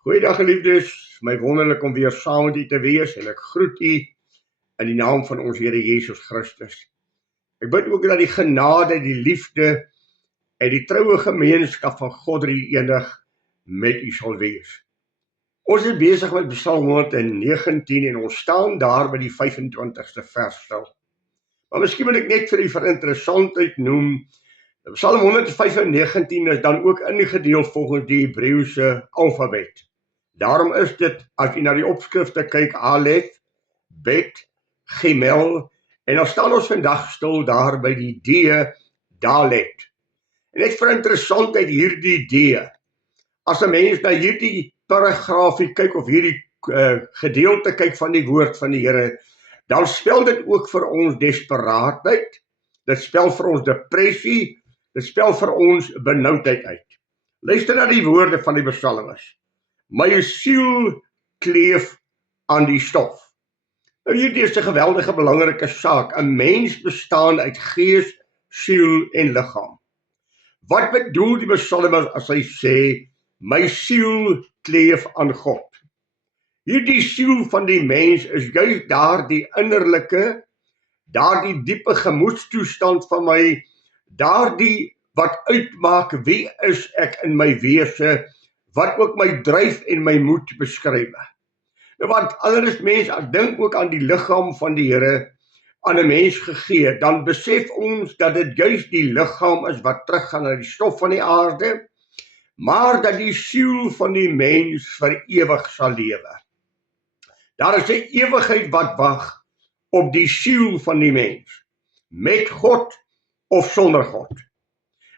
Goeiedag geliefdes, my wonderlik om weer saam met u te wees en ek groet u in die naam van ons Here Jesus Christus. Ek bid ook dat die genade, die liefde en die troue gemeenskap van God die enig met u sal wees. Ons is besig met Psalm 119 en ons staan daar by die 25ste vers stil. Maar miskien moet ek net vir u vir interessantheid noem, Psalm 119 is dan ook ingedeel volgens die Hebreëse alfabet. Daarom is dit, as jy na die opskrifte kyk, Alef, Bet, Gimel, en dan staan ons vandag stil daar by die D, Dalet. En net vir interessantheid hierdie D, as 'n mens na hierdie paragraafie kyk, of hierdie gedeelte kyk van die woord van die Here, dan spel dit ook vir ons desperaatheid, dit spel vir ons depressie, dit spel vir ons benoudheid uit. Luister na die woorde van die psalmis. My siel kleef aan die stof. Nou hierdie is 'n geweldige belangrike saak. 'n Mens bestaan uit gees, siel en liggaam. Wat bedoel die psalmis as hy sê, my siel kleef aan God? Hierdie siel van die mens is juist daardie innerlike, daardie diepe gemoedstoestand van my, daardie wat uitmaak wie is ek in my wese, wat ook my dryf en my moed beskryf. Nou want anders mens, ek dink ook aan die liggaam van die Here aan 'n mens gegee, dan besef ons dat dit juist die liggaam is wat teruggaan na die stof van die aarde, maar dat die siel van die mens vir ewig sal lewe. Daar is 'n ewigheid wat wag op die siel van die mens, met God of sonder God.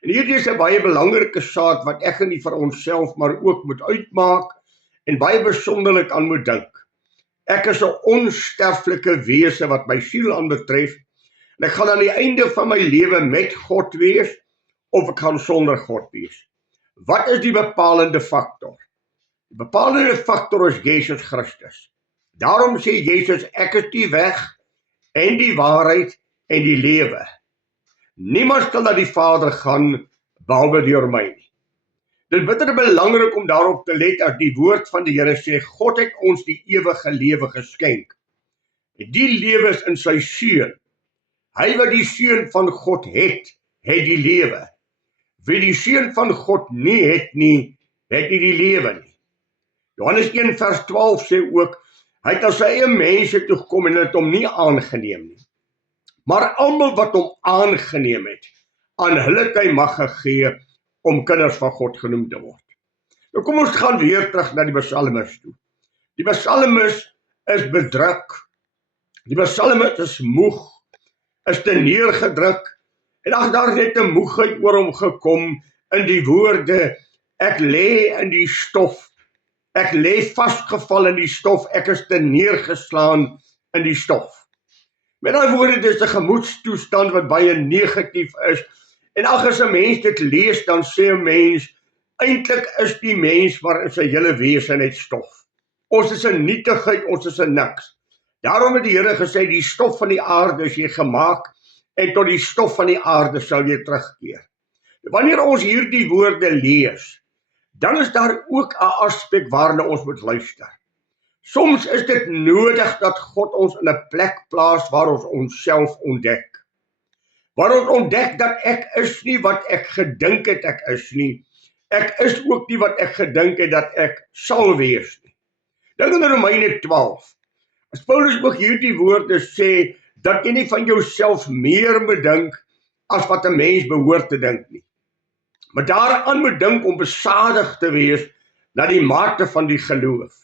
En hierdie is 'n baie belangrike saak wat ek nie vir onsself maar ook moet uitmaak en baie besonderlik aan moet dink. Ek is 'n onsterflike wese wat my siel aanbetref en ek gaan aan die einde van my lewe met God wees of ek gaan sonder God wees. Wat is die bepalende faktor? Die bepalende faktor is Jesus Christus. Daarom sê Jesus, ek is die weg en die waarheid en die lewe. Niemand kan na die Vader gaan behalwe deur my nie. Dit is bitter belangrik om daarop te let as die woord van die Here sê, God het ons die ewige lewe geskenk. En die lewe is in sy seun. Hy wat die seun van God het die lewe. Wie die seun van God nie het nie die lewe nie. Johannes 1 vers 12 sê ook, hy het na sy eie mense toe gekom en het hom nie aangeneem nie. Maar almal wat hom aangeneem het, aan hulle het hy mag gegee om kinders van God genoem te word. Nou kom ons gaan weer terug na die psalmis toe. Die psalmis is bedruk. Die psalmis is moeg, is te neergedruk, en ag, daar het 'n moegheid oor hom gekom in die woorde, ek lê in die stof, ek lê vasgeval in die stof, ek is te neergeslaan in die stof. Met ander woorde, dit is 'n gemoedstoestand wat baie negatief is. En as 'n mens dit lees, dan sê 'n mens, eintlik is die mens maar in sy hele wese net stof. Ons is 'n nietigheid, ons is 'n niks. Daarom het die Here gesê, die stof van die aarde is jy gemaak, en tot die stof van die aarde sal jy terugkeer. Wanneer ons hierdie woorde lees, dan is daar ook 'n aspek waarna ons moet luister. Soms is dit nodig dat God ons in 'n plek plaas waar ons onsself ontdek. Waar ons ontdek dat ek is nie wat ek gedink het ek is nie. Ek is ook nie wat ek gedink het dat ek sal wees nie. Dink aan Romeine 12. As Paulus ook hierdie woorde sê, dat jy nie van jouself meer moet dink as wat 'n mens behoort te dink nie. Maar daaraan moet dink om besadig te wees na die mate van die geloof.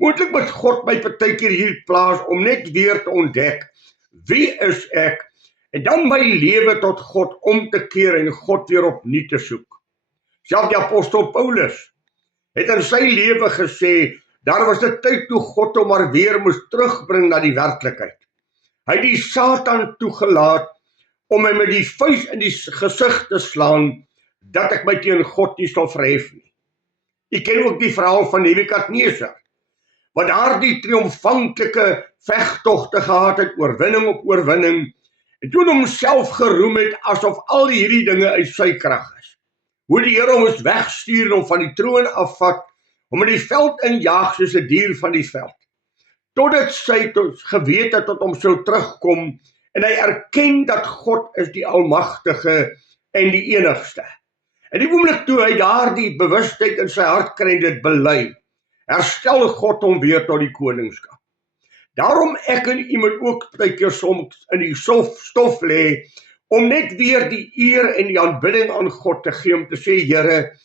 Moontlik moet God my partykeer hier plaas om net weer te ontdek, wie is ek, en dan my lewe tot God om te keer en God weer opnuut te soek. Selfs die apostel Paulus het in sy lewe gesê, daar was 'n tyd toe God hom maar weer moes terugbring na die werklikheid. Hy het die Satan toegelaat om my met die vuis in die gesig te slaan, dat ek my teen God nie sal verhef nie. Jy ken ook die verhaal van Nebukadneser, wat daardie triomfantelike vegtogte gehad het, oorwinning op oorwinning, en toe homself geroem het asof al hierdie dinge uit sy krag is. Hoe die Here hom moes wegstuur en hom van die troon afvat, hom in die veld injaag soos 'n dier van die veld, totdat sy gewete tot hom sou terugkom, en hy erken dat God is die Almagtige en die enigste. En die oomblik toe hy daardie bewustheid in sy hart kry en dit bely, herstel God hom weer tot die koningskap. Daarom ek en u moet ook baie keer soms in die stof lê, om net weer die eer en die aanbidding aan God te gee, om te sê, Here,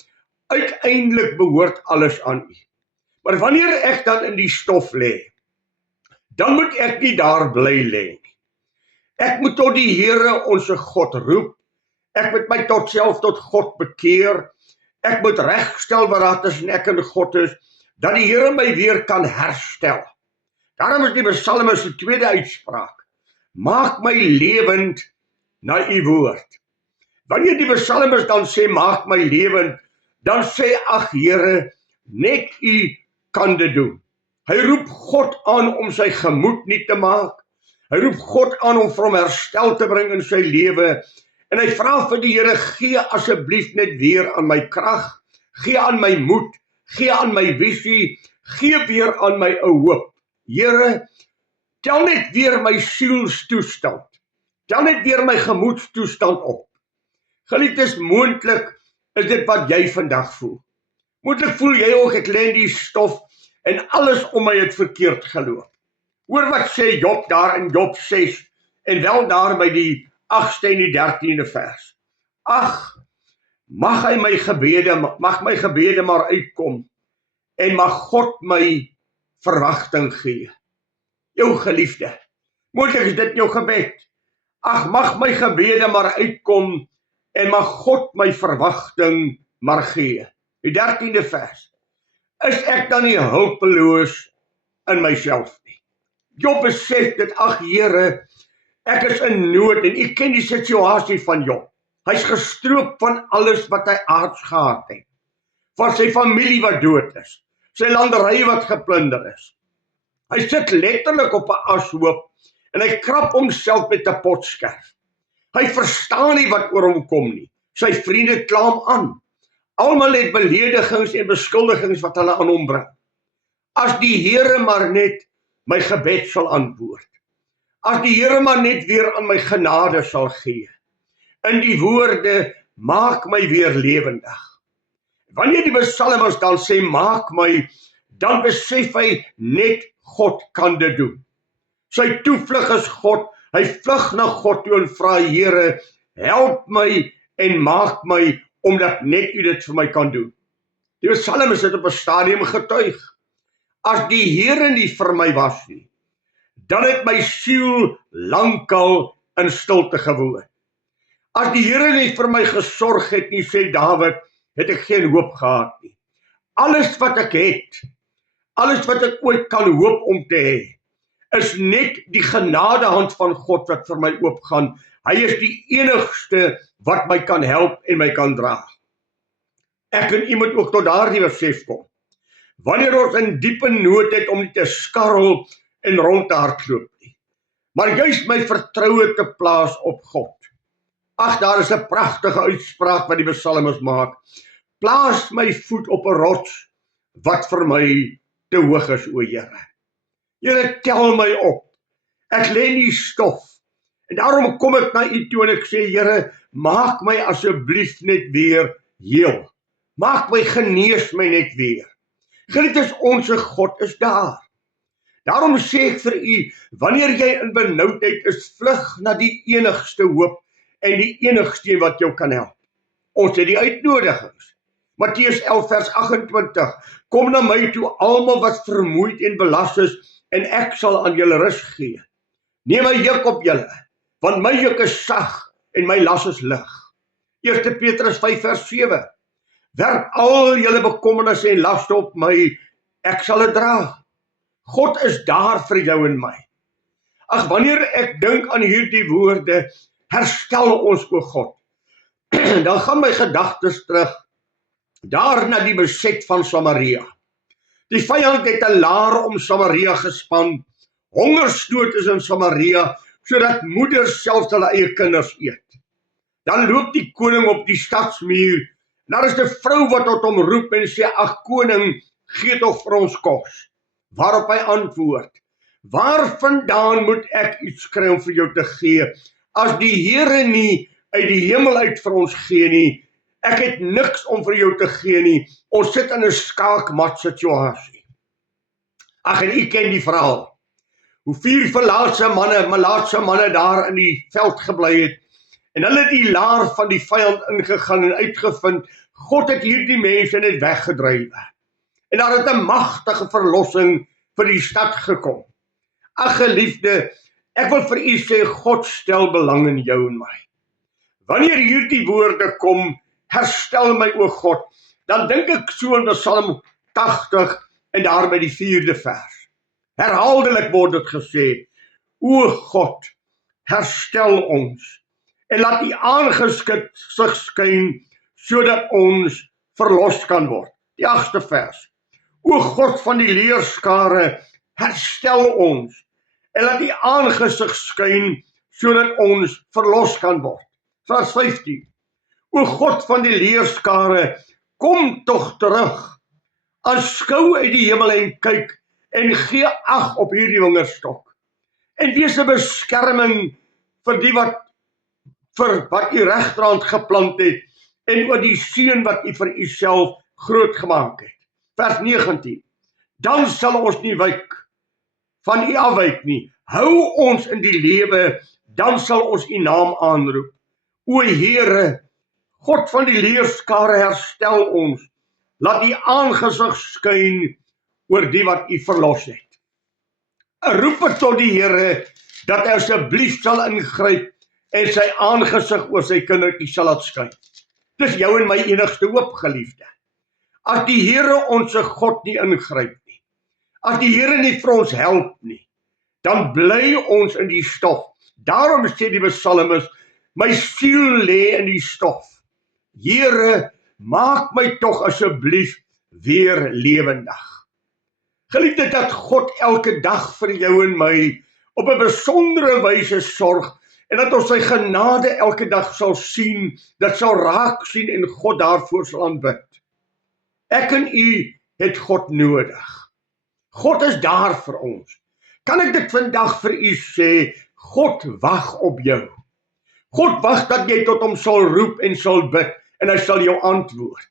uiteindelik behoort alles aan u. Maar wanneer ek dan in die stof lê, dan moet ek nie daar bly lê nie. Ek moet tot die Here onse God roep, ek moet my tot God bekeer, ek moet regstel wat daar tussen ek en God is, dat die Here my weer kan herstel. Daarom is die Psalmis se tweede uitspraak, maak my lewend na u woord. Wanneer die Psalmis dan sê, maak my lewend, dan sê, ag Here, net u kan dit doen. Hy roep God aan om sy gemoed nie te maak, hy roep God aan om vir hom herstel te bring in sy lewe, en hy vra vir die Here, gee asseblief net weer aan my krag, gee aan my moed, gee aan my visie, gee weer aan my 'n hoop. Here, tel net weer my sielstoestand, tel net weer my gemoedstoestand op. Geliefdes, moontlik is dit wat jy vandag voel. Moontlik voel jy ook, ek lê in die stof, en alles om my het verkeerd geloop. Hoor wat sê Job daar in Job 6, en wel daar by die 8ste en die 13de vers. Ag, mag my gebede maar uitkom, en mag God my verwagting gee. Jou geliefde, moontlik is dit jou gebed. Ag, mag my gebede maar uitkom, en mag God my verwagting maar gee. Die 13de vers. Is ek dan nie hulpeloos in myself nie? Job besef dit, ag Here, ek is in nood, en u ken die situasie van Job. Hy's gestroop van alles wat hy aards gehad het. Van sy familie wat dood is, sy landery wat geplunder is. Hy sit letterlik op 'n ashoop, en hy krap homself met 'n potskerf. Hy verstaan nie wat oor hom kom nie. Sy vriende kla hom aan. Almal het beledigings en beskuldigings wat hulle aan hom bring. As die Here maar net my gebed sal antwoord. As die Here maar net weer aan my genade sal gee. In die woorde, maak my weer lewendig. Wanneer die Psalmis dan sê, maak my, dan besef hy net God kan dit doen. Sy toevlug is God, hy vlug na God toe en vra, Here, help my en maak my, omdat net u dit vir my kan doen. Die Psalmis het op 'n stadium getuig, as die Here nie vir my was nie, dan het my siel lankal in stilte gewoon. As die Here nie vir my gesorg het nie, sê Dawid, het ek geen hoop gehad nie. Alles wat ek het, alles wat ek ooit kan hoop om te hê, is net die genadehand van God wat vir my oopgaan. Hy is die enigste wat my kan help en my kan dra. Ek en u moet ook tot daardie besef kom. Wanneer ons in diepe nood het om nie te skarrel en rond te hardloop nie, maar juist my vertroue te plaas op God. Ag, daar is 'n pragtige uitspraak wat die Psalmis maak. Plaas my voet op 'n rots wat vir my te hoog is, o Here. Here, tel my op. Ek lê in die stof. En daarom kom ek na u toe en ek sê, Here, maak my asseblief net weer heel. Maak my, genees my net weer. Geliefdes, onse God is daar. Daarom sê ek vir u, wanneer jy in benoudheid is, vlug na die enigste hoop en die enigste wat jou kan help. Ons het die uitnodigings. Matteus 11 vers 28, kom na my toe almal wat vermoeid en belas is, en ek sal aan julle rus gee. Neem my juk op julle, want my juk is sag en my las is lig. 1 Petrus 5 vers 7, werp al julle bekommernisse en laste op my, ek sal dit dra. God is daar vir jou en my. Ag, wanneer ek dink aan hierdie woorde, herstel ons, o God, dan gaan my gedagtes terug, daar na die beset van Samaria. Die vyand het 'n laar om Samaria gespan, hongersnood is in Samaria, sodat moeders selfs hulle eie kinders eet. Dan loop die koning op die stadsmuur, en daar is 'n vrou wat tot hom roep en sê, ag koning, gee tog vir ons kos. Waarop hy antwoord, waar vandaan moet ek iets kry om vir jou te gee, as die Here nie uit die hemel uit vir ons gee nie? Ek het niks om vir jou te gee nie, ons sit in 'n skaakmat situasie. Ag, en u ken die verhaal, hoe 4 malaatse manne daar in die veld gebly het, en hulle het die laar van die vyand ingegaan en uitgevind, God het hierdie mense net weggedryf. En daar het 'n magtige verlossing vir die stad gekom. Ag geliefde, ek wil vir u sê, God stel belang in jou en my. Wanneer hierdie woorde kom, herstel my o God, dan dink ek so in Psalm 80 en daar by die 4de vers. Herhaaldelik word dit gesê, o God, herstel ons en laat u aangesig skyn sodat ons verlos kan word. Die 8de vers. O God van die leerskare, herstel ons en laat u aangesig skyn sodat ons verlos kan word. Vers 15. O God van die leerskare, kom tog terug. Aanskou uit die hemel en kyk en gee ag op hierdie wingerdstok. En wees 'n beskerming vir die wat u regterhand geplant het en oor die seun wat u vir u self groot gemaak het. Vers 19. Dan sal ons nie van u afwyk nie. Hou ons in die lewe, dan sal ons u naam aanroep. O Here, God van die leerskare, herstel ons. Laat u aangesig skyn oor die wat u verlos het. 'n roeper tot die Here dat hy asseblief sal ingryp en sy aangesig oor sy kindertjies sal laat skyn. Dis jou en my enigste hoop, geliefde. As die Here ons God nie ingryp nie, as die Here nie vir ons help nie, dan bly ons in die stof. Daarom sê die psalmis, my siel lê in die stof. Here, maak my tog asseblief weer lewendig. Geliefde, dat God elke dag vir jou en my op 'n besondere wyse sorg en dat ons sy genade elke dag sal sien, dat sal raak sien en God daarvoor sal aanbid. Ek en u het God nodig. God is daar vir ons. Kan ek dit vandag vir u sê, God wag op jou. God wag dat jy tot hom sal roep en sal bid en hy sal jou antwoord.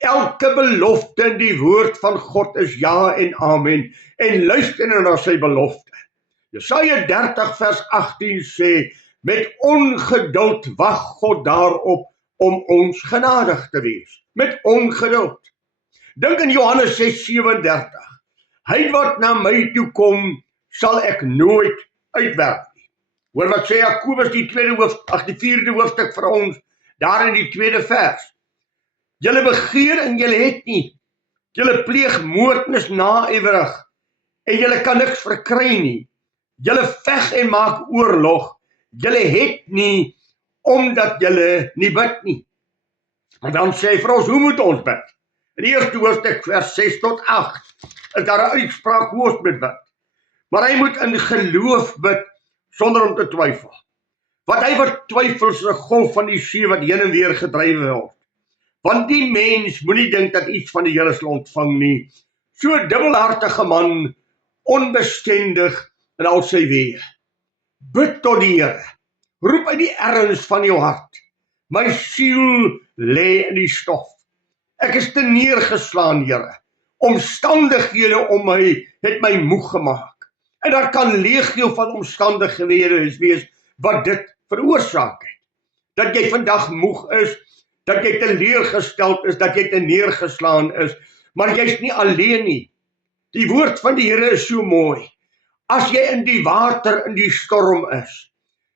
Elke belofte in die woord van God is ja en amen en luister na sy belofte. Jesaja 30 vers 18 sê, met ongeduld wag God daarop om ons genadig te wees. Met ongeduld. Dink in Johannes 6:37. Hy wat na my toe kom, sal ek nooit uitwerp nie. Hoor wat sê Jakobus die 4de hoofstuk vir ons, daar in die 2de vers. Julle begeer en julle het nie. Julle pleeg moordnis naïwerig en julle kan niks verkry nie. Julle veg en maak oorlog. Julle het nie omdat julle nie bid nie. En dan sê hy vir ons, hoe moet ons bid? In die 1ste hoofstuk vers 6 tot 8 is daar 'n uitspraak hoe ons moet bid. Maar hy moet in geloof bid sonder om te twyfel. Wat hy wat twyfel is 'n golf van die see wat heen en weer gedrywe word. Want die mens moenie dink dat iets van die Here sal ontvang nie. So dubbelhartige man, onbestendig in al sy weë. Bid tot die Here. Roep uit die erns van jou hart. My siel lê in die stof. Ek is te neergeslaan, Here. Omstandighede om my het my moeg gemaak. En daar kan legio van omstandighede wees wat dit veroorsaak het. Dat jy vandag moeg is, dat jy teleurgesteld is, dat jy te neergeslaan is, maar jy's nie alleen nie. Die woord van die Here is so mooi. As jy in die water, in die storm is,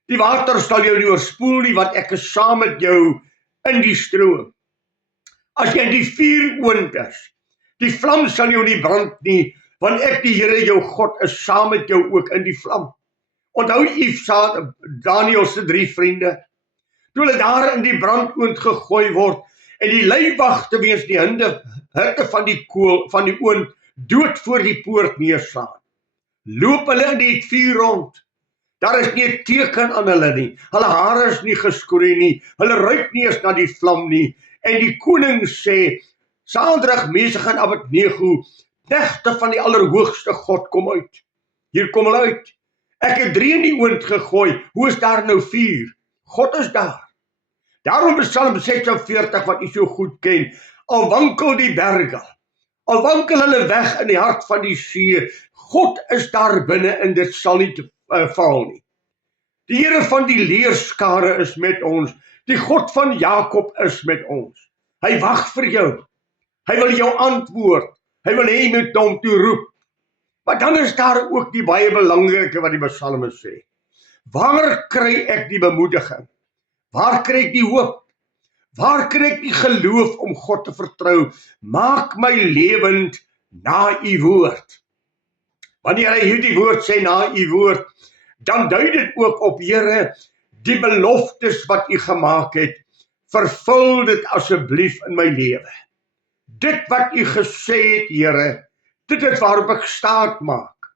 die water sal jou nie oorspoel nie, want ek is saam met jou in die stroom. As jy in die vuuroond is, die vlam sal jou nie brand nie, want ek die Here jou God is saam met jou ook in die vlam. Onthou Daniël se 3 vriende, toe hulle daar in die brandoond gegooi word, en die leiwagte weens die hitte van die oond, dood voor die poort neerslaan. Loop hulle in die vuur rond, daar is nie 'n teken aan hulle nie, hulle hare is nie geskroei nie, hulle ruik nie eens na die vlam nie, en die koning sê, Sadrag, Mesach en Abednego, knegte van die Allerhoogste God, kom uit. Hier kom hulle uit. Ek het 3 in die oond gegooi, hoe is daar nou 4? God is daar. Daarom is Psalm 46 wat u so goed ken, al wankel die berge, al wankel hulle weg in die hart van die see, God is daar binne en dit sal nie val nie. Die Here van die leerskare is met ons, die God van Jakob is met ons. Hy wag vir jou, hy wil jou antwoord, hy wil hê jy moet hom toe roep. Maar dan is daar ook die baie belangrike wat die psalmis sê. Waar kry ek die bemoediging? Waar kry ek die hoop? Waar kry ek die geloof om God te vertrou? Maak my lewend na u woord. Wanneer hy hierdie woord sê na u woord, dan dui dit ook op, Here, die beloftes wat u gemaak het, vervul dit asseblief in my lewe. Dit wat u gesê het, Here, dit is waarop ek staat maak.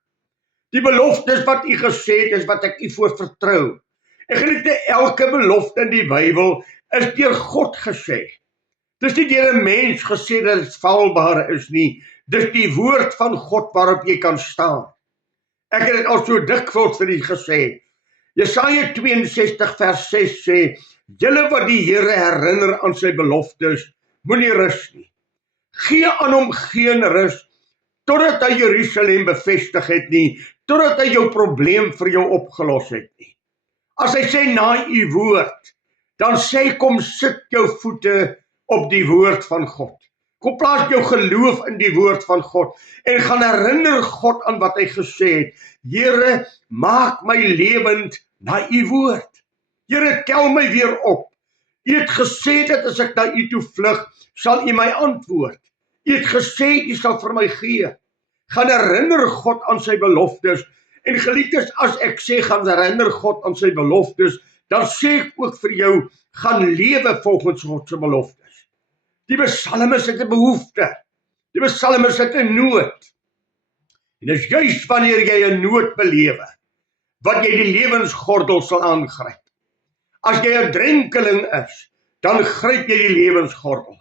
Die beloftes wat u gesê het, is wat ek u voor vertrou. En geliefde, elke belofte in die Bybel is deur God gesê. Dis nie deur 'n mens gesê dat dit faalbaar is nie. Dis die woord van God waarop jy kan staan. Ek het dit al so dikwels vir u gesê. Jesaja 62 vers 6 sê, julle wat die Here herinner aan sy beloftes, moenie rus nie. Gee aan hom geen rus, totdat hy Jerusalem bevestig het nie, totdat hy jou probleem vir jou opgelos het nie. As hy sê na u woord, dan sê kom sit jou voete op die woord van God. Kom plaas jou geloof in die woord van God en gaan herinner God aan wat hy gesê het. Here, maak my lewend na u woord. Here, tel my weer op. U het gesê dat as ek na u toe vlug, sal u my antwoord. U het gesê u sal vir my gee. Gaan herinner God aan sy beloftes. En geliefdes, as ek sê gaan herinner God aan sy beloftes, dan sê ek ook vir jou, gaan lewe volgens God se beloftes. Die psalmis het 'n behoefte. Die psalmis het 'n nood. En dis juis wanneer jy 'n nood belewe, wat jy die lewensgordel sal aangryp. As jy 'n drenkeling is, dan gryp jy die lewensgordel.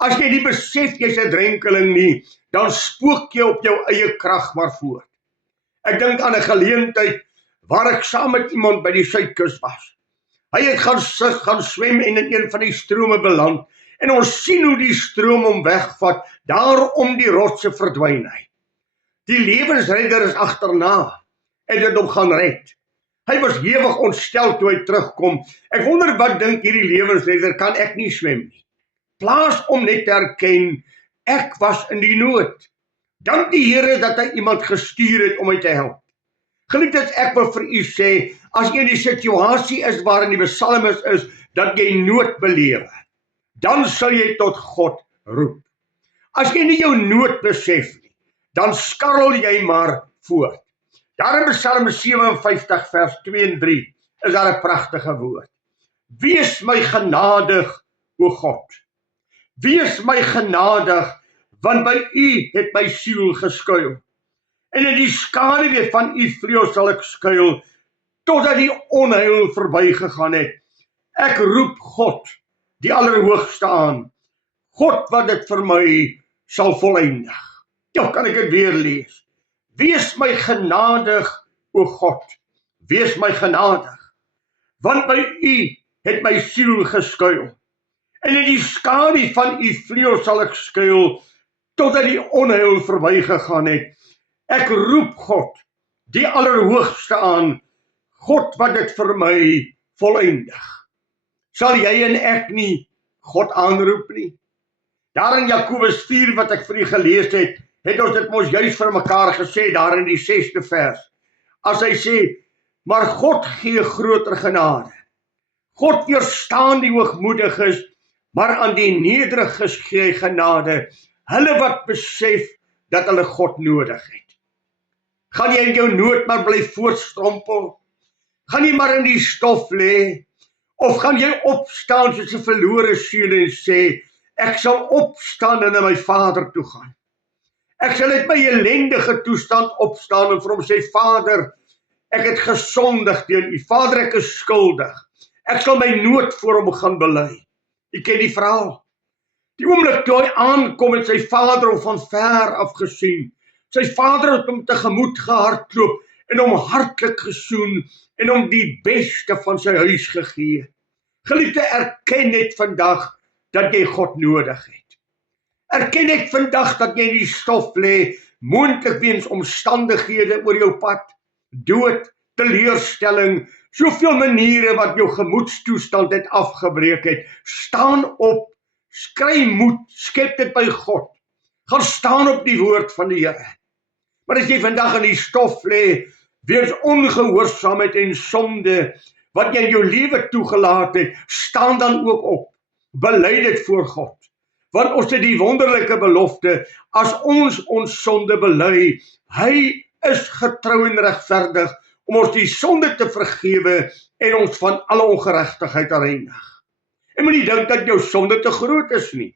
As jy nie besef jy's 'n drenkeling nie, dan spook jy op jou eie krag maar voort. Ek dink aan 'n geleentheid waar ek saam met iemand by die Suidkus was. Hy het gaan swem en in een van die strome beland, en ons sien hoe die stroom hom wegvat, daarom die rotse verdwyn hy. Die lewensredder is agterna, en het hom gaan red. Hy was hewig ontstel toe hy terugkom. Ek wonder wat dink hierdie lewensredder, kan ek nie swem nie. Plaas om net te erken, ek was in die nood. Dank die Here dat hy iemand gestuur het om my te help. Geliefdes, ek wil vir u sê, as jy in die situasie is waarin die psalmis is, dat jy nood belewe, dan sal jy tot God roep. As jy nie jou nood besef nie, dan skarrel jy maar voort. Daar in Psalm 57 vers 2 en 3 is daar 'n pragtige woord. Wees my genadig, o God. Wees my genadig, want by u het my siel geskuil. En in die skaduwee van u vleuels sal ek skuil, totdat die onheil verbygegaan het. Ek roep God, die Allerhoogste aan. God wat dit vir my sal voleindig. Ja, kan ek dit weer lees. Wees my genadig, o God. Wees my genadig, want by u het my siel geskuil. En in die skadu van u vleuels sal ek skuil, totdat die onheil verbygegaan het. Ek roep God, die Allerhoogste aan, God wat dit vir my voleindig. Sal jy en ek nie God aanroep nie? Daar in Jakobus 4 wat ek vir u gelees het ons dit mos juist vir mekaar gesê, daar in die 6de vers. As hy sê, maar God gee groter genade. God weerstaan die hoogmoediges, maar aan die nederiges gee hy genade. Hulle wat besef dat hulle God nodig het. Gaan jy in jou nood maar bly voortstrompel? Gaan jy maar in die stof lê? Of gaan jy opstaan soos 'n verlore seun en sê, ek sal opstaan en na my Vader toe gaan. Ek sal uit my ellendige toestand opstaan en vir hom sê, Vader, ek het gesondig teen u. Vader, ek is skuldig. Ek sal my nood voor hom gaan bely. U ken die verhaal. Die oomblik toe hy aankom het sy vader hom van ver af gesien. Sy vader het hom tegemoet gehardloop en hom hartlik gesoen en hom die beste van sy huis gegee. Geliefde, erken net vandag dat jy God nodig het. Erken net vandag dat jy in die stof lê, moontlik weens omstandighede oor jou pad, dood, teleurstelling, soveel maniere wat jou gemoedstoestand het afgebreek het. Staan op, skry moed, skep dit by God. Gaan staan op die woord van die Here. Maar as jy vandag in die stof lê, weens ongehoorsaamheid en sonde, wat jy in jou lewe toegelaat het, staan dan ook op. Bely dit voor God. Want ons het die wonderlike belofte, as ons sonde bely, hy is getrou en regverdig, om ons die sonde te vergewe en ons van alle ongeregtigheid te reinig. En moenie dink dat jou sonde te groot is nie.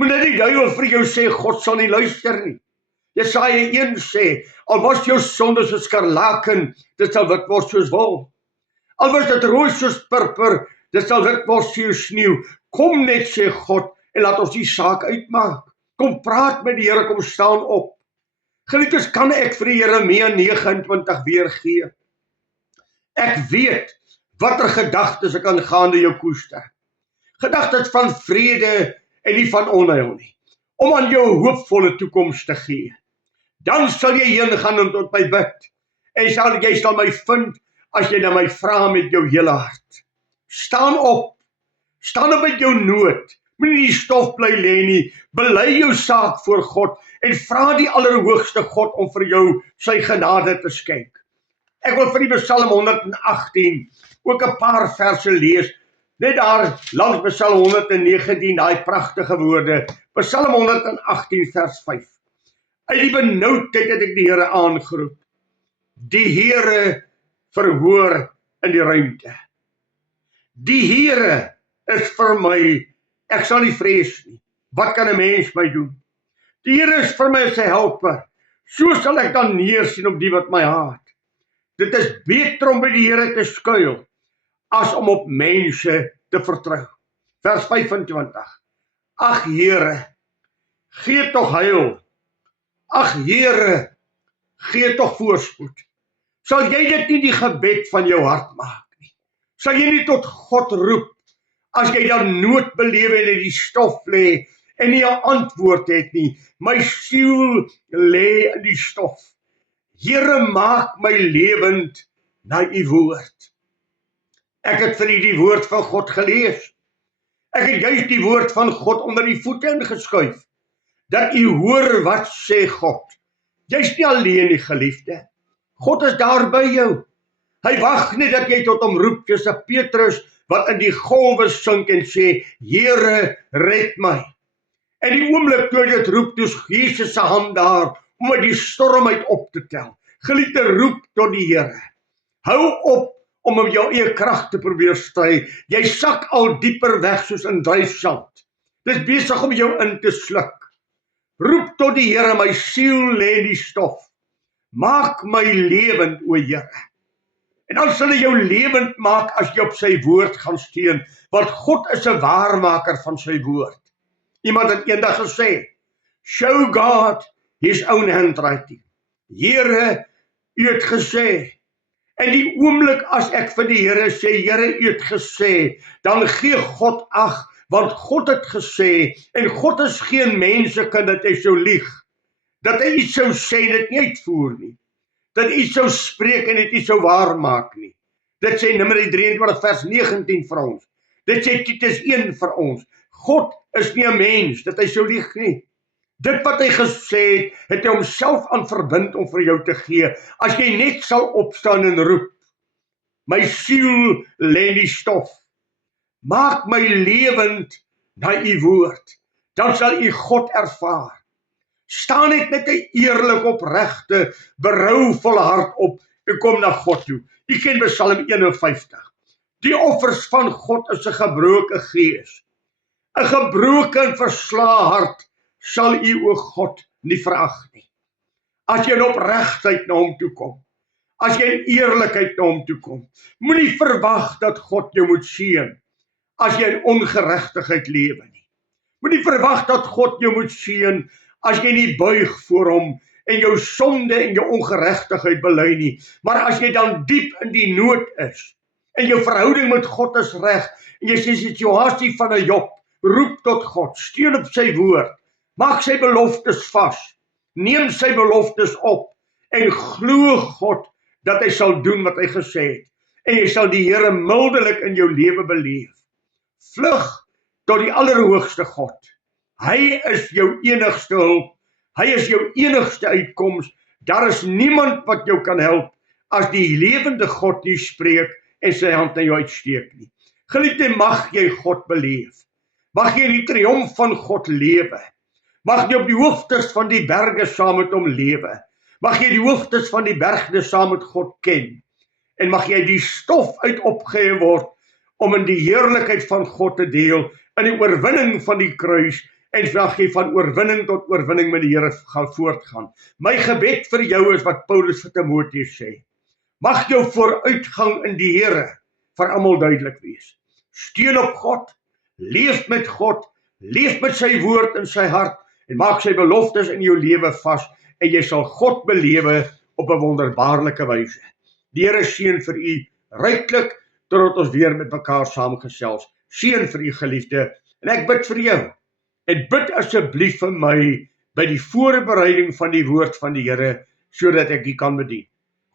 Moenie die duiwel vir jou sê, God sal nie luister nie. Jesaja 1 sê, al was jou sonde soos skarlaken, dit sal wit word soos wol. Al was dit rooi soos purper, dit sal wit word soos sneeu. Kom net, sê God, en laat ons die saak uitmaak. Kom praat met die Here, kom staan op. Geliefdes, kan ek vir Jeremia 29 weer gee? Ek weet watter gedagtes ek aangaande jou koester. Gedagtes van vrede en nie van onheil nie. Om aan jou 'n hoopvolle toekoms te gee. Dan sal jy heen gaan en tot my bid. En jy sal my vind as jy na my vra met jou hele hart. Staan op met jou nood. Moenie in die stof bly lê nie. Bely jou saak voor God en vra die Allerhoogste God om vir jou sy genade te skenk. Ek wil vir die Psalm 118 ook 'n paar verse lees. Net daar langs Psalm 119, daai pragtige woorde. Psalm 118 vers 5. Uit die benoudheid het ek die Here aangeroep. Die Here verhoor in die ruimte. Die Here is vir my, ek sal nie vrees nie. Wat kan 'n mens my doen? Die Here is vir my as 'n helper. So sal ek dan neersien op die wat my haat. Dit is beter om by die Here te skuil, as om op mense te vertrou. Vers 25. Ag Here, gee tog heil. Ag Here, gee tog voorspoed. Sal jy dit nie die gebed van jou hart maak nie? Sal jy nie tot God roep, as jy dan nood beleef en in die stof lê, en nie 'n antwoord het nie? My siel lê in die stof. Here, maak my lewend na u woord. Ek het vir u die woord van God gelees. Ek het juist die woord van God onder die voete ingeskuif. Dat u hoor wat sê God. Jy's nie alleen nie, geliefde. God is daar by jou. Hy wag net dat jy tot hom roep, soos Petrus wat in die golwe sink en sê, Here, red my. En die oomblik toe hy dit roep, toe is Jesus se hand daar om uit die storm uit op te tel. Geliefde, roep tot die Here. Hou op om met jou eie krag te probeer stry. Jy sak al dieper weg soos in dryfsand. Dis besig om jou in te sluk. Roep tot die Here, my siel lê in die stof. Maak my lewend, o Here. En dan sal hy jou lewend maak as jy op sy woord gaan steun, want God is 'n waarmaker van sy woord. Iemand het eendag gesê, show God his own handwriting. Here, u het gesê. En die oomblik as ek vir die Here sê, Here, u het gesê, dan gee God ag, want God het gesê, en God is geen mensekind dat hy sou lieg, dat hy iets sou sê, dit nie uitvoer nie, dat iets sou spreek en dit nie sou waar maak nie. Dit sê Numeri 23 vers 19 vir ons. Dit sê Titus 1 vir ons. God is nie 'n mens, dat hy sou lieg nie. Dit wat hy gesê het, het hy homself aan verbind om vir jou te gee, as jy net sal opstaan en roep, my siel lê in die stof, maak my lewend na u woord, dan sal u God ervaar. Staan net met 'n eerlik, opregte, berouvolle hart op en kom na God toe. U ken Psalm 51. Die offers van God is 'n gebroke gees. 'n gebroke en verslae hart sal u, o God, nie verag nie. As jy in opregtheid na hom toe kom, as jy in eerlikheid na hom toe kom, moenie verwag dat God jou moet seën, as jy in ongeregtigheid lewe nie. Moenie verwag dat God jou moet seën as jy nie buig voor hom en jou sonde en jou ongeregtigheid bely nie. Maar as jy dan diep in die nood is en jou verhouding met God is reg en jy sê die situasie van 'n Job, roep tot God, steun op sy woord, maak sy beloftes vas, neem sy beloftes op en glo God dat hy sal doen wat hy gesê het. En jy sal die Here mildelik in jou lewe beleef. Vlug tot die Allerhoogste God. Hy is jou enigste hulp. Hy is jou enigste uitkoms. Daar is niemand wat jou kan help as die lewende God nie spreek en sy hand na jou uitsteek nie. Geliefde, mag jy God beleef. Mag jy die triomf van God lewe. Mag jy op die hoogtes van die berge saam met hom lewe. Mag jy die hoogtes van die berge saam met God ken. En mag jy die stof uit opgehef word om in die heerlikheid van God te deel, in die oorwinning van die kruis, en mag jy van oorwinning tot oorwinning met die Here gaan voortgaan. My gebed vir jou is wat Paulus vir Timoteus sê. Mag jou vooruitgang in die Here vir almal duidelik wees. Steun op God, leef met God, leef met sy woord in sy hart, en maak sy beloftes in jou lewe vas, en jy sal God belewe op 'n wonderbaarlike wyse. Die Here seën vir u ryklik, totdat ons weer met mekaar saamgesels. Seën vir u geliefde, en ek bid vir jou, en bid asseblief vir my, by die voorbereiding van die woord van die Here, sodat ek u kan bedien.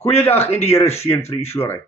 Goeiedag en die Here seën vir u so ryk.